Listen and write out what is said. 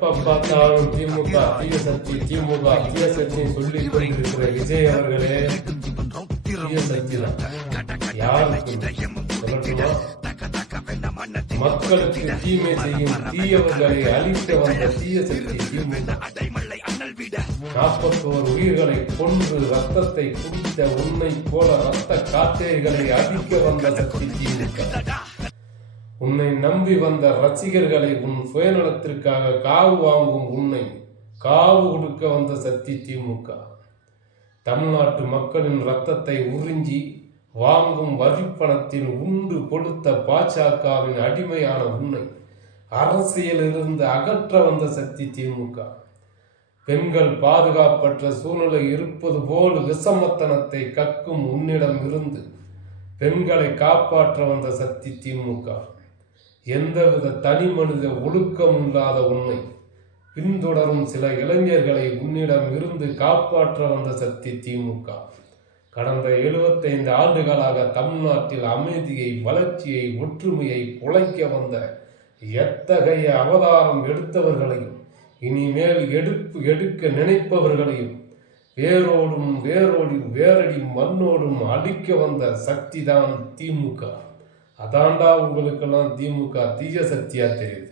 எப்ப பார்த்தாலும் திமுக தீய சக்தி, திமுக தீய சக்தி சொல்லி கொண்டிருக்கிற விஜய் அவர்களே தீய சக்தி தான். யாருக்கு சொல்லட்டுமா? மக்களுக்கு தீமை செய்யும் தீயவர்களை அழிக்க வந்த தீய சக்தி திமுக. 41 உயிர்களை கொன்று ரத்தத்தை குடித்த உன்னை போல ரத்த காட்டேரிகளை அழிக்க வந்த சக்தி திமுக. உன்னை நம்பி வந்த ரசிகர்களை உன் சுயநலத்திற்காக காவு வாங்கும் உன்னை காவு கொடுக்க வந்த சக்தி திமுக. தமிழ்நாட்டு மக்களின் ரத்தத்தை உறிஞ்சி வாங்கும் வரிப்பணத்தில் உண்டு கொடுத்த பாஜகவின் அடிமையான உன்னை அரசியலிருந்து அகற்ற வந்த சக்தி திமுக. பெண்கள் பாதுகாப்பற்ற சூழ்நிலை இருப்பது போல் விஷமத்தனத்தை கக்கும் உன்னிடம் இருந்து பெண்களை காப்பாற்ற வந்த சக்தி திமுக. எந்தவித தனி மனித ஒழுக்கம் இல்லாத உன்னை பின்தொடரும் சில இளைஞர்களை உன்னிடம் இருந்து காப்பாற்ற வந்த சக்தி திமுக. கடந்த 75 ஆண்டுகளாக தமிழ்நாட்டில் அமைதியை, வளர்ச்சியை, ஒற்றுமையை குலைக்க வந்த எத்தகைய அவதாரம் எடுத்தவர்களையும் இனிமேல் எடுக்க நினைப்பவர்களையும் வேரடி மண்ணோடும் அழிக்க வந்த சக்தி தான் திமுக. அதாண்டா உங்களுக்கெல்லாம் திமுக தீய சக்தியா தெரியுது.